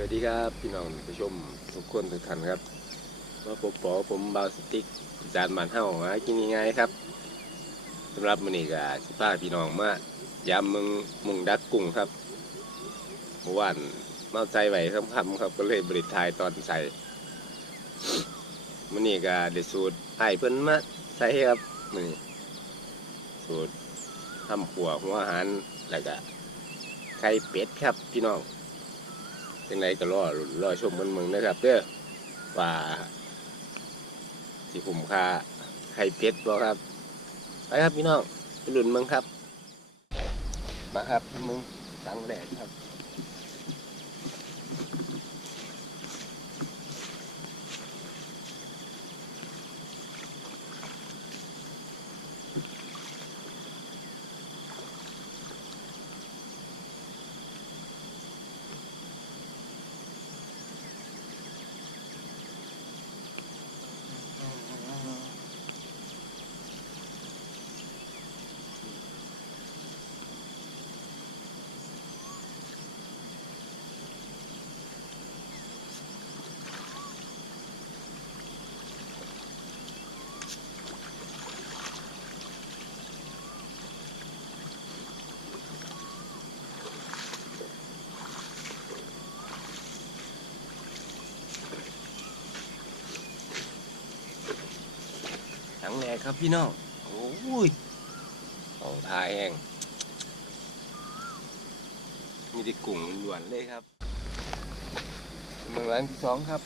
สวัสดีครับพี่น้องผู้ชมทุกคนทุกท่านครับมาพบปอผมบาวสติกจานบานเฮ้าหากินง่ายๆครับสำหรับมื้อนี้ก็สิพาพี่น้องมายามมึงมุงดักกุ้งครับเมื่อวานมาใส่ไว้ค่ำๆครับก็เลยบริทายตอนใส่มื้อนี้ก็ได้สูตรไอ้เพิ่นมาใส่ครับมื้อนี้สูตรทำขัวหัวอาหารแล้วก็ไข่เป็ดครับพี่น้อง ยังไงก็รอรอชมมันมึงนะครับเด้อว่าที่ผมค่าไข่เป็ดบ่ครับ ไปครับพี่น้องไปลุ้นมึงครับ มาครับมึงตังแดดครับ ตังแน่ครับพี่น้อง โอ้ยเอาทายแห้งมีแต่กุ้งล้วนๆเลยครับเมืองร้านที่สองครับ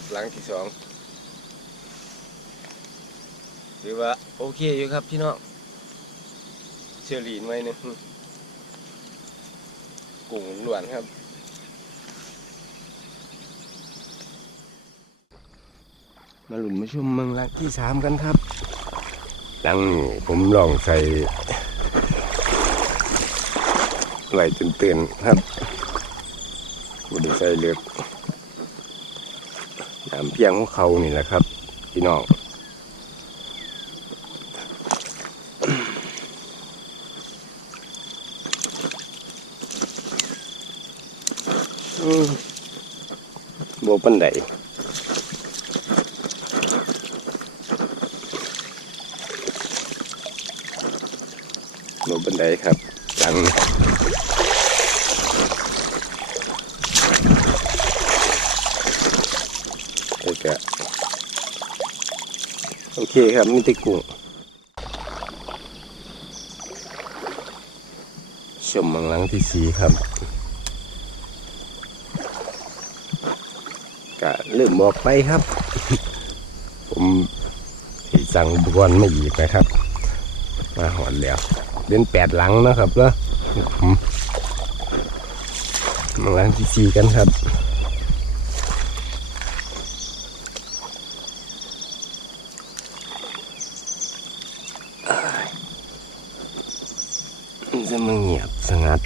ครับหลังที่สองถือว่าโอเคอยู่ครับพี่น้องเชื่อรีนไว้นึงกุ้งล้วนครับ มาหลุนมาชมเมืองหลังที่สามกันครับ หลังนี้ผมลองใส่ไหลตื่นๆครับบไดีใส่เลือก น้ำเพียงของเขานี่แหละครับ พี่น้องโบปันไดโบปันไดครับจัง โอเคโอ เคครับมีแติกุ้งชมมังหลังที่สีครับก็เริ่มบอกไปครับ ผมสั่งอุปกรณ์ไม่อีกนะครับ มาหอนแล้วเล่นแปดหลังนะครับแล้วผมมังหลังที่สีกันครับ มันจะมาเงียบสงัด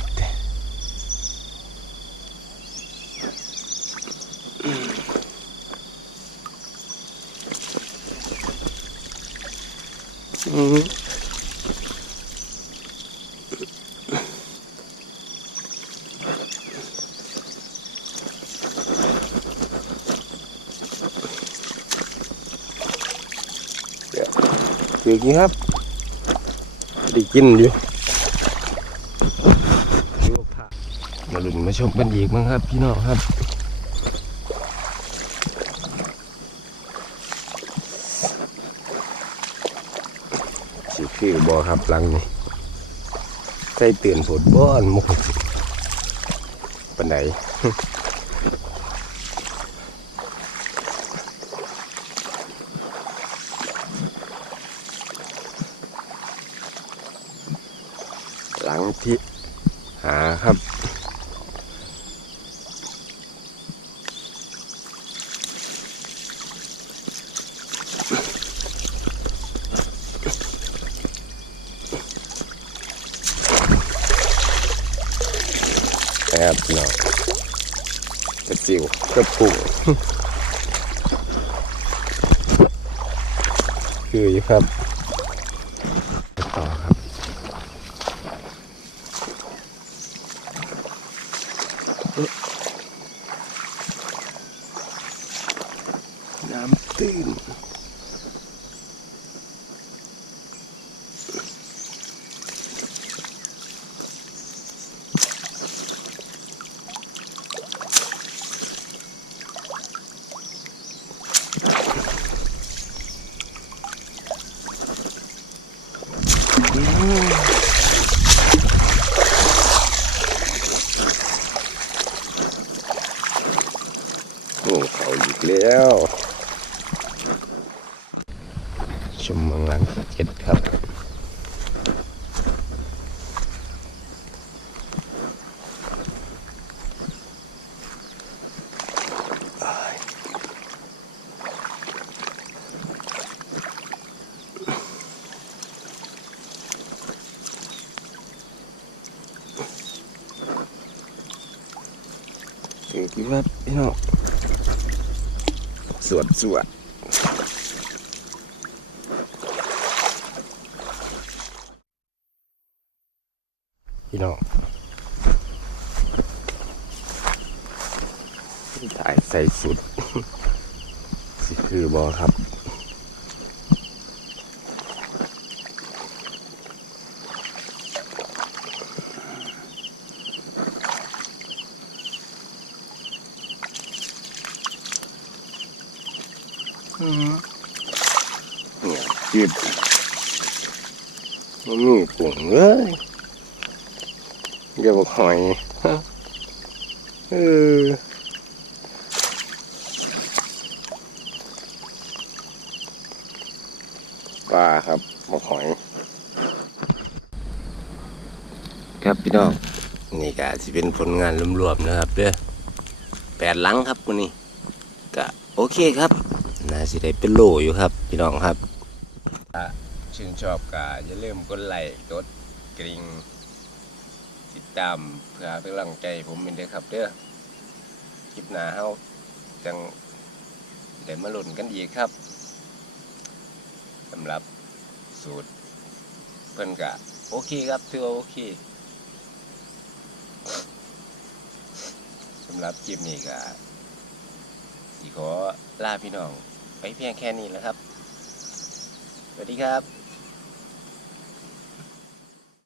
อืมเดี๋ยวคืออย่างนี้ครับได้กินอยู่ มาลุ้นมาชมกันอีกมั้งครับ พี่น้องครับสิคือบอครับลังนี่ใส่เตือนผดบ้อนมุกปันไดหลังที่หาครับ ครับพี่น้องกระสิวกระปุกคืออยู่ครับต่อครับน้ำตื้นโอ้เขาอีก แล้วชมเมืองหลังเจ็ดครับคือคิดว่าพี่น้อง สวดสวดพี่น้องถ่ายใส่สุดสิคือ บอครับ เนี่ยจืดมันมีปุ่งเลยอย่าบอกหอยเออปลาครับบอกหอย ครับพี่น้องนี่ก็สิเป็นผลงานรวมๆนะครับเด้อแปดลังครับวันนี้ก็โอเคครับน่าสิได้เป็นโลอยู่ครับ พี่น้องครับ ชื่นชอบก็อย่าลืมกดไลค์กดกริ่งติดตามเพื่อเป็นกำลังใจผมเป็นเด้อครับเด้อคลิปหน้าเฮาจังได้มาลุ้นกันอีกครับสำหรับสูตรเพิ่นก็โอเคครับถือว่าโอเคสำหรับคลิปนี้ก็สิขอลาพี่น้องไปเพียงแค่นี้แล้วครับ สวัสดีครับ